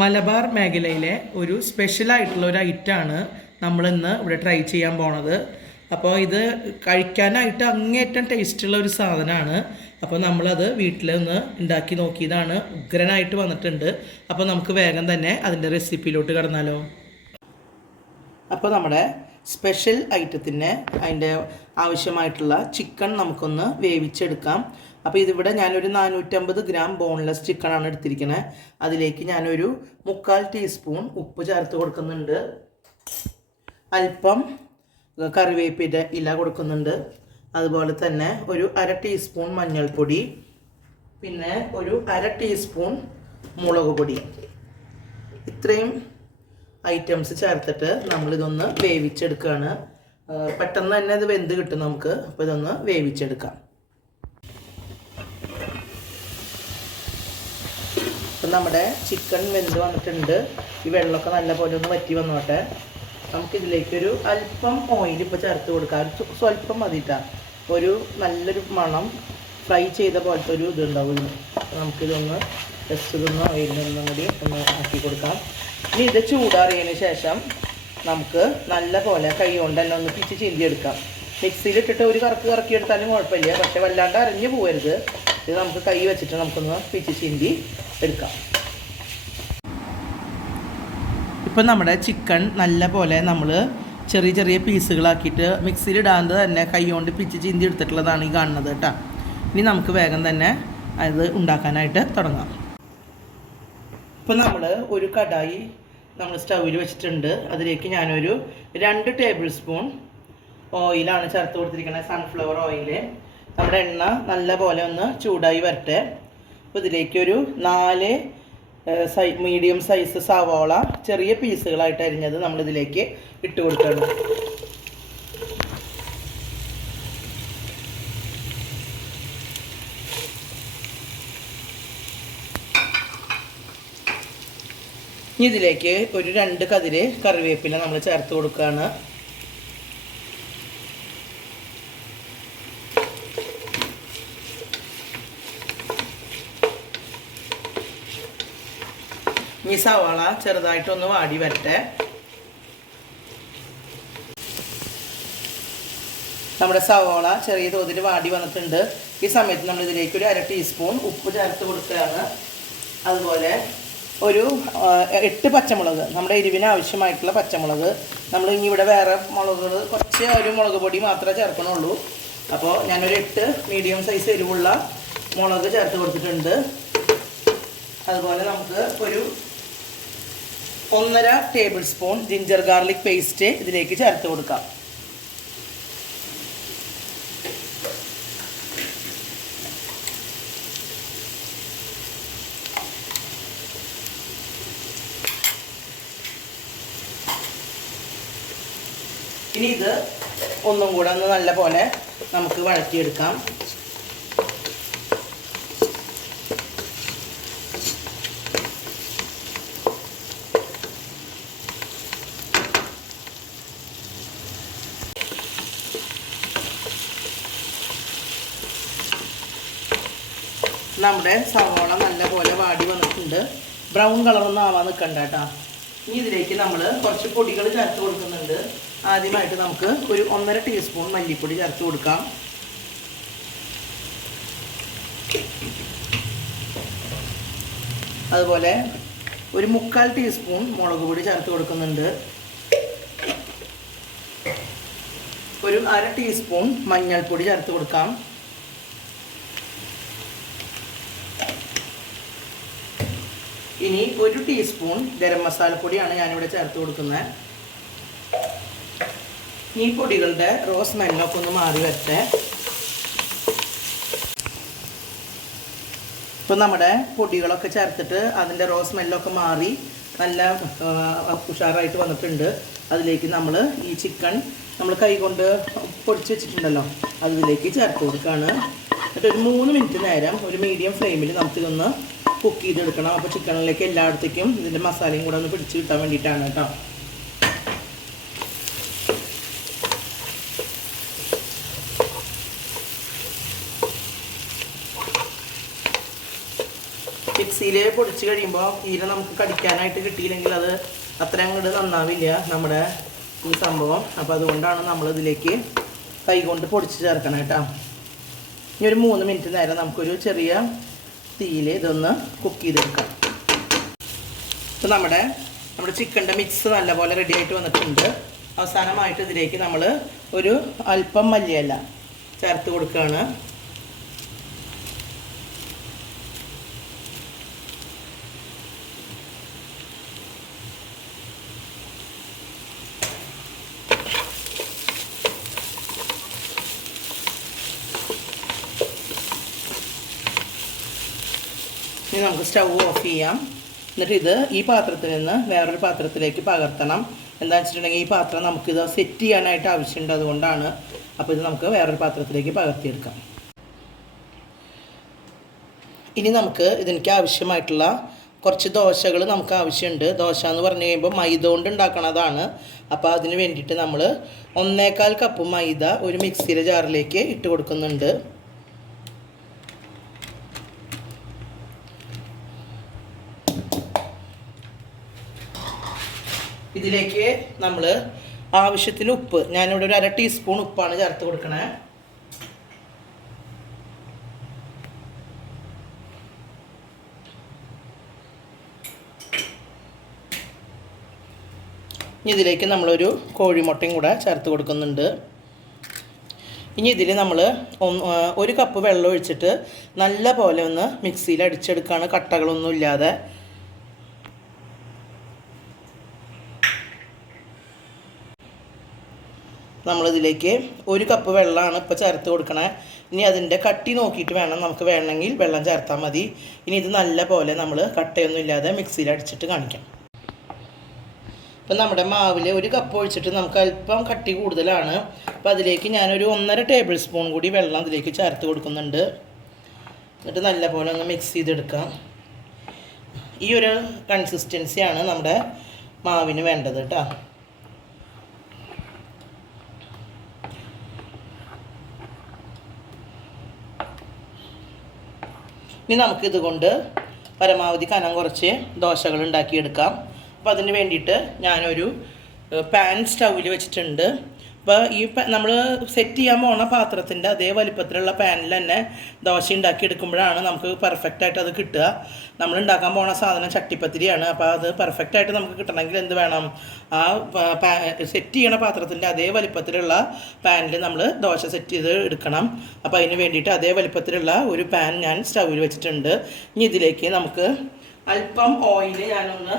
മലബാർ മേഖലയിലെ ഒരു സ്പെഷ്യലായിട്ടുള്ള ഒരു ഐറ്റമാണ് നമ്മളിന്ന് ഇവിടെ ട്രൈ ചെയ്യാൻ പോണത്. അപ്പോൾ ഇത് കഴിക്കാനായിട്ട് അങ്ങേറ്റം ടേസ്റ്റുള്ള ഒരു സാധനമാണ്. അപ്പോൾ നമ്മളത് വീട്ടിലൊന്ന് ഉണ്ടാക്കി നോക്കിയതാണ്. ഉഗ്രനായിട്ട് വന്നിട്ടുണ്ട്. അപ്പോൾ നമുക്ക് വേഗം തന്നെ അതിൻ്റെ റെസിപ്പിയിലോട്ട് കടന്നാലോ. അപ്പോൾ നമ്മുടെ സ്പെഷ്യൽ ഐറ്റത്തിന് അതിൻ്റെ ആവശ്യമായിട്ടുള്ള ചിക്കൻ നമുക്കൊന്ന് വേവിച്ചെടുക്കാം. അപ്പോൾ ഇതിവിടെ ഞാനൊരു 450 ഗ്രാം ബോൺലെസ് ചിക്കനാണ് എടുത്തിരിക്കുന്നത്. അതിലേക്ക് ഞാനൊരു 3/4 ടീസ്പൂൺ ഉപ്പ് ചേർത്ത് കൊടുക്കുന്നുണ്ട്. അല്പം കറിവേപ്പിൻ്റെ ഇല കൊടുക്കുന്നുണ്ട്. അതുപോലെ തന്നെ ഒരു 1/2 ടീസ്പൂൺ മഞ്ഞൾപ്പൊടി, പിന്നെ ഒരു 1/2 ടീസ്പൂൺ മുളക് പൊടി. ഇത്രയും ഐറ്റംസ് ചേർത്തിട്ട് നമ്മളിതൊന്ന് വേവിച്ചെടുക്കുകയാണ്. പെട്ടെന്ന് തന്നെ ഇത് വെന്ത് കിട്ടും നമുക്ക്. അപ്പോൾ ഇതൊന്ന് വേവിച്ചെടുക്കാം. അപ്പം നമ്മുടെ ചിക്കൻ വെന്ത് വന്നിട്ടുണ്ട്. ഈ വെള്ളമൊക്കെ നല്ല പോലെ ഒന്ന് വറ്റി വന്നോട്ടെ. നമുക്കിതിലേക്കൊരു അല്പം ഓയിൽ ഇപ്പോൾ ചേർത്ത് കൊടുക്കാം. സ്വല്പം മതിട്ടാ. ഒരു നല്ലൊരു മണം, ഫ്രൈ ചെയ്ത പോലത്തെ ഒരു ഇതുണ്ടാവും. നമുക്കിതൊന്ന് ജസ്റ്റ് ഇതൊന്ന് ഓയിലിനൊന്നും കൂടി ഒന്ന് ആക്കി കൊടുക്കാം. ഇനി ഇത് ചൂടാറിയതിന് ശേഷം നമുക്ക് നല്ല പോലെ കൈ കൊണ്ട് തന്നെ ഒന്ന് പിച്ച് ചീന്തിയെടുക്കാം. മിക്സിയിലിട്ടിട്ട് ഒരു കറക്കി എടുത്താലും കുഴപ്പമില്ല, പക്ഷെ വല്ലാണ്ട് അരഞ്ഞു പോകരുത്. ഇത് നമുക്ക് കൈ വെച്ചിട്ട് നമുക്കൊന്ന് പിച്ച് ചീന്തി എടുക്കാം. ഇപ്പം നമ്മുടെ ചിക്കൻ നല്ല പോലെ നമ്മൾ ചെറിയ ചെറിയ പീസുകളാക്കിയിട്ട് മിക്സിയിലിടാതെ തന്നെ കൈ കൊണ്ട് പിച്ച് ചീന്തി എടുത്തിട്ടുള്ളതാണ് ഈ കാണുന്നത് കേട്ടോ. ഇനി നമുക്ക് വേഗം തന്നെ അത് ഉണ്ടാക്കാനായിട്ട് തുടങ്ങാം. ഇപ്പം നമ്മൾ ഒരു കടായി നമ്മൾ സ്റ്റൗവിൽ വെച്ചിട്ടുണ്ട്. അതിലേക്ക് ഞാനൊരു 2 ടേബിൾ സ്പൂൺ ഓയിലാണ് ചേർത്ത് കൊടുത്തിരിക്കുന്നത്, സൺഫ്ലവർ ഓയിൽ. നമ്മുടെ എണ്ണ നല്ല പോലെ ഒന്ന് ചൂടായി വരട്ടെ. അപ്പോൾ ഇതിലേക്കൊരു 4 മീഡിയം സൈസ് സവാള ചെറിയ പീസുകളായിട്ട് അരിഞ്ഞത് നമ്മളിതിലേക്ക് ഇട്ട് കൊടുക്കണം. ഇനി ഇതിലേക്ക് ഒരു 2 കതിര് കറിവേപ്പില നമ്മൾ ചേർത്ത് കൊടുക്കുകയാണ്. ഈ സവാള ചെറുതായിട്ടൊന്ന് വാടി വരട്ടെ. നമ്മുടെ സവാള ചെറിയ തോതിൽ വാടി വന്നിട്ടുണ്ട്. ഈ സമയത്ത് നമ്മൾ ഇതിലേക്ക് ഒരു 1/2 ടീസ്പൂൺ ഉപ്പ് ചേർത്ത് കൊടുക്കുകയാണ്. അതുപോലെ ഒരു 8 പച്ചമുളക്, നമ്മുടെ എരിവിന് ആവശ്യമായിട്ടുള്ള പച്ചമുളക്. നമ്മൾ ഇനി ഇവിടെ വേറെ മുളകുകൾ കുറച്ച് ഒരു മുളക് പൊടി മാത്രമേ ചേർക്കണുള്ളൂ. അപ്പോൾ ഞാനൊരു 8 മീഡിയം സൈസ് എരിവുള്ള മുളക് ചേർത്ത് കൊടുത്തിട്ടുണ്ട്. അതുപോലെ നമുക്ക് ഒരു 1.5 table spoon ginger garlic paste ഇതിലേക്ക് ചേർത്ത് കൊടുക്കാം. ഇനി ഇത് ഒന്നും കൂടെ ഒന്ന് നല്ല പോലെ നമുക്ക് വഴറ്റിയെടുക്കാം. നമ്മുടെ സവാള നല്ല പോലെ വാടി വന്നിട്ടുണ്ട്. ബ്രൗൺ കളറൊന്നും ആവാൻ നിൽക്കണ്ട കേട്ടോ. ഇനി ഇതിലേക്ക് നമ്മൾ കുറച്ച് പൊടികൾ ചേർത്ത് കൊടുക്കുന്നുണ്ട്. ആദ്യമായിട്ട് നമുക്ക് ഒരു 1.5 ടീസ്പൂൺ മല്ലിപ്പൊടി ചേർത്ത് കൊടുക്കാം. അതുപോലെ ഒരു 3/4 ടീസ്പൂൺ മുളക് പൊടി ചേർത്ത് കൊടുക്കുന്നുണ്ട്. ഒരു 1/2 ടീസ്പൂൺ മഞ്ഞൾപ്പൊടി ചേർത്ത് കൊടുക്കാം. ഇനി 1 ടീസ്പൂൺ ഗരം മസാലപ്പൊടിയാണ് ഞാനിവിടെ ചേർത്ത് കൊടുക്കുന്നത്. ഈ പൊടികളുടെ റോസ് സ്മെല്ലൊക്കെ ഒന്ന് മാറി വരട്ടെ. ഇപ്പം നമ്മുടെ പൊടികളൊക്കെ ചേർത്തിട്ട് അതിൻ്റെ റോസ് സ്മെല്ലൊക്കെ മാറി നല്ല ഉഷാറായിട്ട് വന്നിട്ടുണ്ട്. അതിലേക്ക് നമ്മൾ ഈ ചിക്കൻ നമ്മൾ കൈ കൊണ്ട് പൊടിച്ച് വെച്ചിട്ടുണ്ടല്ലോ അതിലേക്ക് ചേർത്ത് കൊടുക്കുകയാണ്. എന്നിട്ട് ഒരു 3 മിനിറ്റ് നേരം ഒരു മീഡിയം ഫ്ലെയിമിൽ നമുക്കിതൊന്ന് കുക്ക് ചെയ്തെടുക്കണം. അപ്പോൾ ചിക്കനിലേക്ക് എല്ലായിടത്തേക്കും ഇതിൻ്റെ മസാലയും കൂടെ ഒന്ന് പിടിച്ച് കിട്ടാൻ വേണ്ടിയിട്ടാണ് കേട്ടോ. മിക്സിയിൽ പൊടിച്ച് കഴിയുമ്പോൾ ഈര നമുക്ക് കടിക്കാനായിട്ട് കിട്ടിയില്ലെങ്കിൽ അത് അത്ര അങ്ങോട്ട് നന്നാവില്ല നമ്മുടെ ഈ സംഭവം. അപ്പോൾ അതുകൊണ്ടാണ് നമ്മളിതിലേക്ക് കൈകൊണ്ട് പൊടിച്ച് ചേർക്കണം കേട്ടോ. ഇനി ഒരു 3 മിനിറ്റ് നേരം നമുക്കൊരു ചെറിയ തീയിൽ ഇതൊന്ന് കുക്ക് ചെയ്തെടുക്കാം. ഇപ്പോൾ നമ്മുടെ ചിക്കൻ്റെ മിക്സ് നല്ലപോലെ റെഡി ആയിട്ട് വന്നിട്ടുണ്ട്. അവസാനമായിട്ട് ഇതിലേക്ക് നമ്മൾ ഒരു അല്പം മല്ലിയില ചേർത്ത് കൊടുക്കുകയാണ്. ഇനി നമുക്ക് സ്റ്റൗ ഓഫ് ചെയ്യാം. എന്നിട്ട് ഇത് ഈ പാത്രത്തിൽ നിന്ന് വേറൊരു പാത്രത്തിലേക്ക് പകർത്തണം. എന്താണെന്ന് വെച്ചിട്ടുണ്ടെങ്കിൽ ഈ പാത്രം നമുക്കിത് സെറ്റ് ചെയ്യാനായിട്ട് ആവശ്യമുണ്ട്, അതുകൊണ്ടാണ്. അപ്പോൾ ഇത് നമുക്ക് വേറൊരു പാത്രത്തിലേക്ക് പകർത്തിയെടുക്കാം. ഇനി നമുക്ക് ഇതിലേക്ക് ആവശ്യമായിട്ടുള്ള കുറച്ച് ദോശകൾ നമുക്ക് ആവശ്യമുണ്ട്. ദോശ എന്ന് പറഞ്ഞു കഴിയുമ്പോൾ മൈദ കൊണ്ട് ഉണ്ടാക്കണതാണ്. അപ്പോൾ അതിന് വേണ്ടിയിട്ട് നമ്മൾ 1/4 കപ്പ് മൈദ ഒരു മിക്സിയുടെ ജാറിലേക്ക് ഇട്ട് കൊടുക്കുന്നുണ്ട്. ഇതിലേക്ക് നമ്മൾ ആവശ്യത്തിന് ഉപ്പ്, ഞാനിവിടെ ഒരു 1/2 ടീസ്പൂൺ ഉപ്പാണ് ചേർത്ത് കൊടുക്കണേ. ഇതിലേക്ക് നമ്മളൊരു കോഴിമുട്ടയും കൂടെ ചേർത്ത് കൊടുക്കുന്നുണ്ട്. ഇനി ഇതിൽ നമ്മൾ 1 കപ്പ് വെള്ളം ഒഴിച്ചിട്ട് നല്ല പോലെ ഒന്ന് മിക്സിയിൽ അടിച്ചെടുക്കുകയാണ്, കട്ടകളൊന്നും ഇല്ലാതെ. നമ്മളിതിലേക്ക് 1 കപ്പ് വെള്ളമാണ് ഇപ്പോൾ ചേർത്ത് കൊടുക്കണേ. ഇനി അതിൻ്റെ കട്ടി നോക്കിയിട്ട് വേണം, നമുക്ക് വേണമെങ്കിൽ വെള്ളം ചേർത്താൽ മതി. ഇനി ഇത് നല്ല പോലെ നമ്മൾ കട്ടയൊന്നും ഇല്ലാതെ മിക്സിയിൽ അടിച്ചിട്ട് കാണിക്കാം. ഇപ്പം നമ്മുടെ മാവിൽ 1 കപ്പ് ഒഴിച്ചിട്ട് നമുക്ക് അല്പം കട്ടി കൂടുതലാണ്. അപ്പോൾ അതിലേക്ക് ഞാനൊരു 1.5 ടേബിൾ സ്പൂൺ കൂടി വെള്ളം അതിലേക്ക് ചേർത്ത് കൊടുക്കുന്നുണ്ട്. എന്നിട്ട് നല്ല പോലെ ഒന്ന് മിക്സ് ചെയ്തെടുക്കാം. ഈ ഒരു കൺസിസ്റ്റൻസിയാണ് നമ്മുടെ മാവിന് വേണ്ടത് കേട്ടോ. ഇനി നമുക്കിതുകൊണ്ട് പരമാവധി കനം കുറച്ച് ദോശകൾ ഉണ്ടാക്കിയെടുക്കാം. അപ്പോൾ അതിന് വേണ്ടിയിട്ട് ഞാനൊരു പാൻ സ്റ്റൗവിൽ വെച്ചിട്ടുണ്ട്. അപ്പോൾ ഈ നമ്മൾ സെറ്റ് ചെയ്യാൻ പോണ പാത്രത്തിൻ്റെ അതേ വലിപ്പത്തിലുള്ള പാനിൽ തന്നെ ദോശ ഉണ്ടാക്കിയെടുക്കുമ്പോഴാണ് നമുക്ക് പെർഫെക്റ്റായിട്ട് അത് കിട്ടുക. നമ്മൾ ഉണ്ടാക്കാൻ പോണ സാധനം ചട്ടിപ്പത്തിരിയാണ്. അപ്പോൾ അത് പെർഫെക്റ്റായിട്ട് നമുക്ക് കിട്ടണമെങ്കിൽ എന്ത് വേണം, ആ സെറ്റ് ചെയ്യണ പാത്രത്തിൻ്റെ അതേ വലിപ്പത്തിലുള്ള പാനിൽ നമ്മൾ ദോശ സെറ്റ് ചെയ്ത് എടുക്കണം. അപ്പോൾ അതിന് വേണ്ടിയിട്ട് അതേ വലിപ്പത്തിലുള്ള ഒരു പാൻ ഞാൻ സ്റ്റൗവിൽ വെച്ചിട്ടുണ്ട്. ഇനി ഇതിലേക്ക് നമുക്ക് അല്പം ഓയിൽ ഞാനൊന്ന്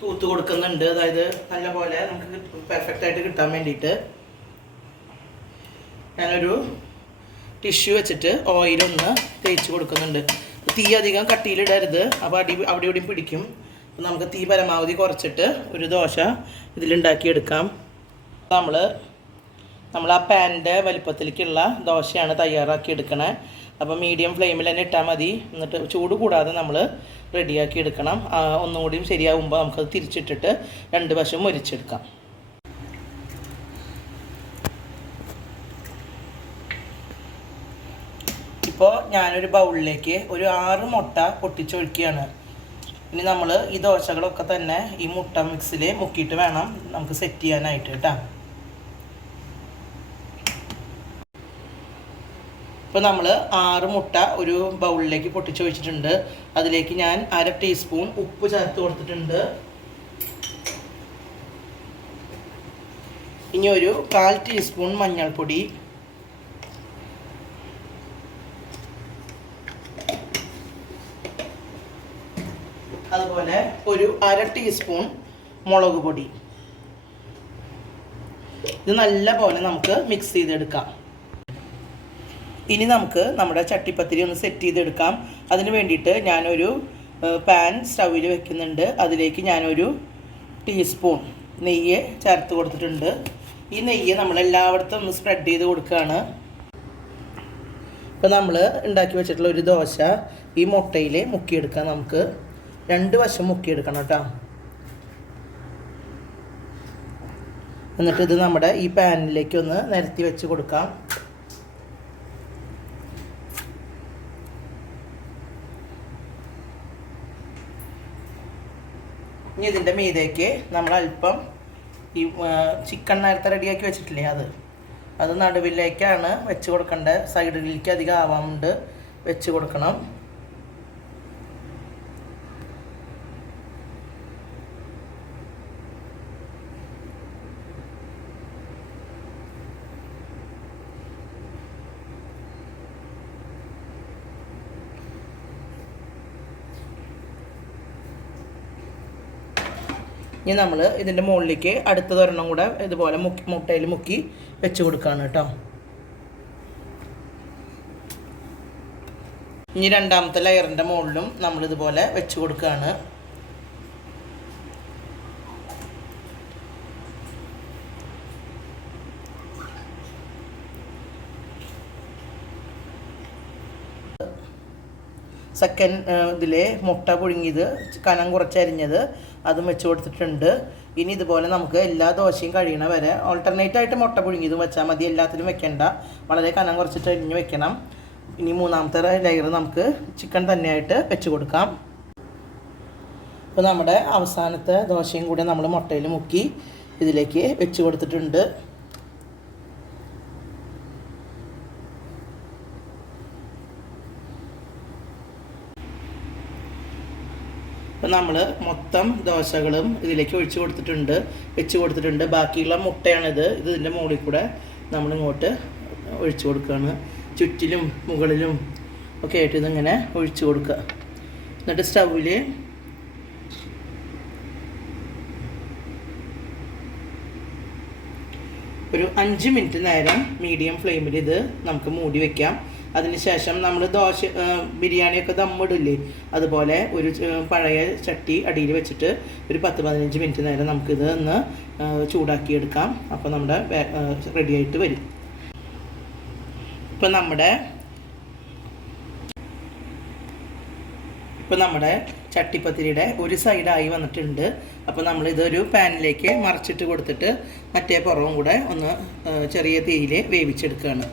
തൂത്ത് കൊടുക്കുന്നുണ്ട്. അതായത് നല്ലപോലെ നമുക്ക് പെർഫെക്റ്റായിട്ട് കിട്ടാൻ വേണ്ടിയിട്ട് ഞാനൊരു ടിഷ്യൂ വെച്ചിട്ട് ഓയിലൊന്ന് തേച്ച് കൊടുക്കുന്നുണ്ട്. തീ അധികം കട്ടിയിലിടരുത്, അപ്പോൾ അവിടെ ഇവിടെയും പിടിക്കും. അപ്പോൾ നമുക്ക് തീ പരമാവധി കുറച്ചിട്ട് ഒരു ദോശ ഇതിലുണ്ടാക്കിയെടുക്കാം. നമ്മൾ ആ പാനിൻ്റെ വലിപ്പത്തിലേക്കുള്ള ദോശയാണ് തയ്യാറാക്കി എടുക്കണേ. അപ്പോൾ മീഡിയം ഫ്ലെയിമിൽ തന്നെ ഇട്ടാൽ മതി. എന്നിട്ട് ചൂട് കൂടാതെ നമ്മൾ റെഡിയാക്കി എടുക്കണം. ഒന്നും കൂടിയും ശരിയാകുമ്പോൾ നമുക്കത് തിരിച്ചിട്ടിട്ട് 2 വശം മൊരിച്ചെടുക്കാം. ഇപ്പോൾ ഞാനൊരു ബൗളിലേക്ക് ഒരു 6 മുട്ട പൊട്ടിച്ചൊഴിക്കുകയാണ്. ഇനി നമ്മൾ ഈ ദോശകളൊക്കെ തന്നെ ഈ മുട്ട മിക്സിൽ മുക്കിയിട്ട് വേണം നമുക്ക് സെറ്റ് ചെയ്യാനായിട്ട് കേട്ടോ. ഇപ്പോൾ നമ്മൾ 6 മുട്ട ഒരു ബൗളിലേക്ക് പൊട്ടിച്ച് വെച്ചിട്ടുണ്ട്. അതിലേക്ക് ഞാൻ 1/2 ടീസ്പൂൺ ഉപ്പ് ചേർത്ത് കൊടുത്തിട്ടുണ്ട്. ഇനി ഒരു 1/4 ടീസ്പൂൺ മഞ്ഞൾപ്പൊടി, അതുപോലെ ഒരു 1/2 ടീസ്പൂൺ മുളക് പൊടി. ഇത് നല്ല പോലെ നമുക്ക് മിക്സ് ചെയ്തെടുക്കാം. ഇനി നമുക്ക് നമ്മുടെ ചട്ടിപ്പത്തിരി ഒന്ന് സെറ്റ് ചെയ്തെടുക്കാം. അതിന് വേണ്ടിയിട്ട് ഞാനൊരു പാൻ സ്റ്റൗവിൽ വെക്കുന്നുണ്ട്. അതിലേക്ക് ഞാനൊരു ടീസ്പൂൺ നെയ്യ് ചേർത്ത് കൊടുത്തിട്ടുണ്ട്. ഈ നെയ്യ് നമ്മളെല്ലായിടത്തും ഒന്ന് സ്പ്രെഡ് ചെയ്ത് കൊടുക്കുകയാണ്. ഇപ്പോൾ നമ്മൾ ഉണ്ടാക്കി വെച്ചിട്ടുള്ള ഒരു ദോശ ഈ മുട്ടയിൽ മുക്കിയെടുക്കാം. നമുക്ക് 2 വശം മുക്കിയെടുക്കണം കേട്ടോ. എന്നിട്ട് ഇത് നമ്മുടെ ഈ പാനിലേക്ക് ഒന്ന് നിരത്തി വെച്ച് കൊടുക്കാം. ഇനി ഇതിൻ്റെ മീതേക്ക് നമ്മൾ അല്പം ഈ ചിക്കൻ നേരത്തെ റെഡിയാക്കി വെച്ചിട്ടില്ലേ അത് നടുവിലേക്കാണ് വെച്ച് കൊടുക്കേണ്ടത്. സൈഡിലേക്ക് അധികം ആവാണ്ട് വെച്ച് കൊടുക്കണം. ഇനി നമ്മൾ ഇതിൻ്റെ മുകളിലേക്ക് അടുത്തതൊരെണ്ണം കൂടെ ഇതുപോലെ മുട്ടയിൽ മുക്കി വെച്ച് കൊടുക്കുകയാണ് കേട്ടോ. ഇനി രണ്ടാമത്തെ ലെയറിൻ്റെ മുകളിലും നമ്മളിതുപോലെ വെച്ച് കൊടുക്കുകയാണ്. സെക്കൻഡ് ഇതിലെ മുട്ട പുഴുങ്ങിയത് കനം കുറച്ചരിഞ്ഞത് അതും വെച്ച് കൊടുത്തിട്ടുണ്ട്. ഇനി ഇതുപോലെ നമുക്ക് എല്ലാ ദോശയും കഴിയണ വരെ ഓൾട്ടർനേറ്റായിട്ട് മുട്ട പുഴുങ്ങിയതും വെച്ചാൽ മതി, എല്ലാത്തിലും വെക്കേണ്ട. വളരെ കനം കുറച്ചിട്ട് അരിഞ്ഞ് വെക്കണം. ഇനി മൂന്നാമത്തെ ലെയർ നമുക്ക് ചിക്കൻ തന്നെയായിട്ട് വെച്ച് കൊടുക്കാം. അപ്പോൾ നമ്മുടെ അവസാനത്തെ ദോശയും കൂടെ നമ്മൾ മുട്ടയിൽ മുക്കി ഇതിലേക്ക് വെച്ച് കൊടുത്തിട്ടുണ്ട്. അപ്പോൾ നമ്മൾ മൊത്തം ദോശകളും ഇതിലേക്ക് വെച്ച് കൊടുത്തിട്ടുണ്ട്. ബാക്കിയുള്ള മുട്ടയാണിത്. ഇതിൻ്റെ മുകളിൽ കൂടെ നമ്മളിങ്ങോട്ട് ഒഴിച്ചു കൊടുക്കുകയാണ്. ചുറ്റിലും മുകളിലും ഒക്കെ ആയിട്ട് ഇതിങ്ങനെ ഒഴിച്ചു കൊടുക്കുക. എന്നിട്ട് സ്റ്റൗവിൽ ഒരു 5 മിനിറ്റ് നേരം മീഡിയം ഫ്ലെയിമിൽ ഇത് നമുക്ക് മൂടി വയ്ക്കാം. അതിനുശേഷം നമ്മൾ ബിരിയാണിയൊക്കെ ദമ്മിടില്ലേ, അതുപോലെ ഒരു പഴയ ചട്ടി അടിയിൽ വെച്ചിട്ട് ഒരു 10-15 മിനിറ്റ് നേരം നമുക്കിത് ഒന്ന് ചൂടാക്കിയെടുക്കാം. അപ്പോൾ നമ്മുടെ റെഡിയായിട്ട് വരും. ഇപ്പം നമ്മുടെ ചട്ടിപ്പത്തിരിയുടെ ഒരു സൈഡായി വന്നിട്ടുണ്ട്. അപ്പോൾ നമ്മളിതൊരു പാനിലേക്ക് മറിച്ചിട്ട് കൊടുത്തിട്ട് മറ്റേ പുറവും കൂടെ ഒന്ന് ചെറിയ തീയിൽ വേവിച്ചെടുക്കുകയാണ്.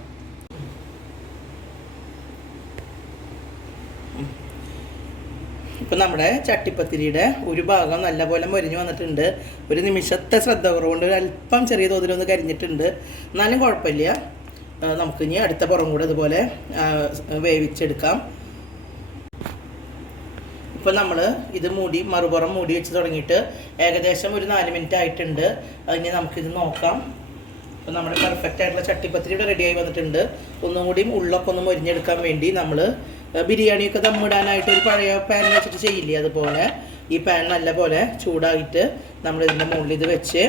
ഇപ്പം നമ്മുടെ ചട്ടിപ്പത്തിരിയുടെ ഒരു ഭാഗം നല്ലപോലെ മൊരിഞ്ഞ് വന്നിട്ടുണ്ട്. ഒരു നിമിഷത്തെ ശ്രദ്ധ കുറവുകൊണ്ട് അല്പം ചെറിയ തോതിലൊന്ന് കരിഞ്ഞിട്ടുണ്ട്. എന്നാലും കുഴപ്പമില്ല. നമുക്കിനി അടുത്ത പുറം കൂടെ ഇതുപോലെ വേവിച്ചെടുക്കാം. ഇപ്പം നമ്മൾ ഇത് മറുപുറം മൂടി വെച്ച് തുടങ്ങിയിട്ട് ഏകദേശം ഒരു 4 മിനിറ്റ് ആയിട്ടുണ്ട്. ഇനി നമുക്കിത് നോക്കാം. അപ്പോൾ നമ്മുടെ പെർഫെക്റ്റ് ആയിട്ടുള്ള ചട്ടിപ്പത്തിരി ഇവിടെ റെഡിയായി വന്നിട്ടുണ്ട്. ഒന്നും കൂടിയും ഉള്ളൊക്കെ ഒന്ന് മൊരിഞ്ഞെടുക്കാൻ വേണ്ടി നമ്മൾ ബിരിയാണിയൊക്കെ ദമ്മിടാനായിട്ട് ഒരു പഴയ പാൻ വെച്ചിട്ട് ചെയ്യില്ലേ, അതുപോലെ ഈ പാൻ നല്ലപോലെ ചൂടായിട്ട് നമ്മളിതിൻ്റെ മുകളിൽ ഇത് വെച്ച്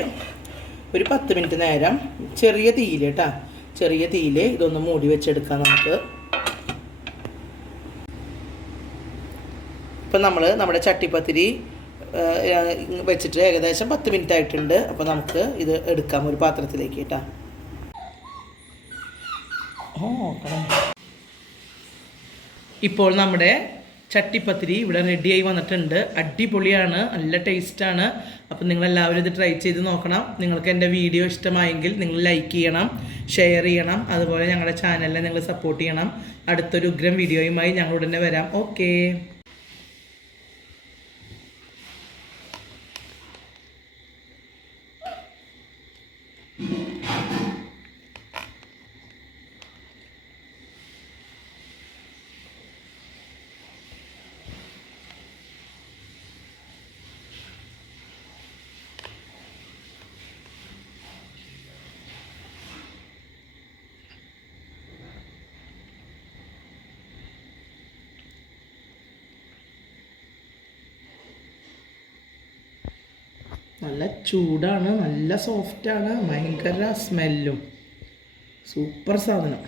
ഒരു 10 മിനിറ്റ് നേരം ചെറിയ തീയിൽ ഇതൊന്ന് മൂടി വെച്ചെടുക്കാം നമുക്ക്. ഇപ്പം നമ്മുടെ ചട്ടിപ്പത്തിരി വെച്ചിട്ട് ഏകദേശം 10 മിനിറ്റ് ആയിട്ടുണ്ട്. അപ്പോൾ നമുക്ക് ഇത് എടുക്കാം ഒരു പാത്രത്തിലേക്ക് കേട്ടോ. ഇപ്പോൾ നമ്മുടെ ചട്ടിപ്പത്തിരി ഇവിടെ റെഡിയായി വന്നിട്ടുണ്ട്. അടിപൊളിയാണ്, നല്ല ടേസ്റ്റാണ്. അപ്പം നിങ്ങളെല്ലാവരും ഇത് ട്രൈ ചെയ്ത് നോക്കണം. നിങ്ങൾക്ക് എൻ്റെ വീഡിയോ ഇഷ്ടമായെങ്കിൽ നിങ്ങൾ ലൈക്ക് ചെയ്യണം, ഷെയർ ചെയ്യണം. അതുപോലെ ഞങ്ങളുടെ ചാനലിനെ നിങ്ങൾ സപ്പോർട്ട് ചെയ്യണം. അടുത്തൊരു ഉഗ്രം വീഡിയോയുമായി ഞങ്ങൾ ഉടനെ വരാം. ഓക്കേ. നല്ല ചൂടാണ്, നല്ല സോഫ്റ്റാണ്, ഭയങ്കര സ്മെല്ലും. സൂപ്പർ സാധനം.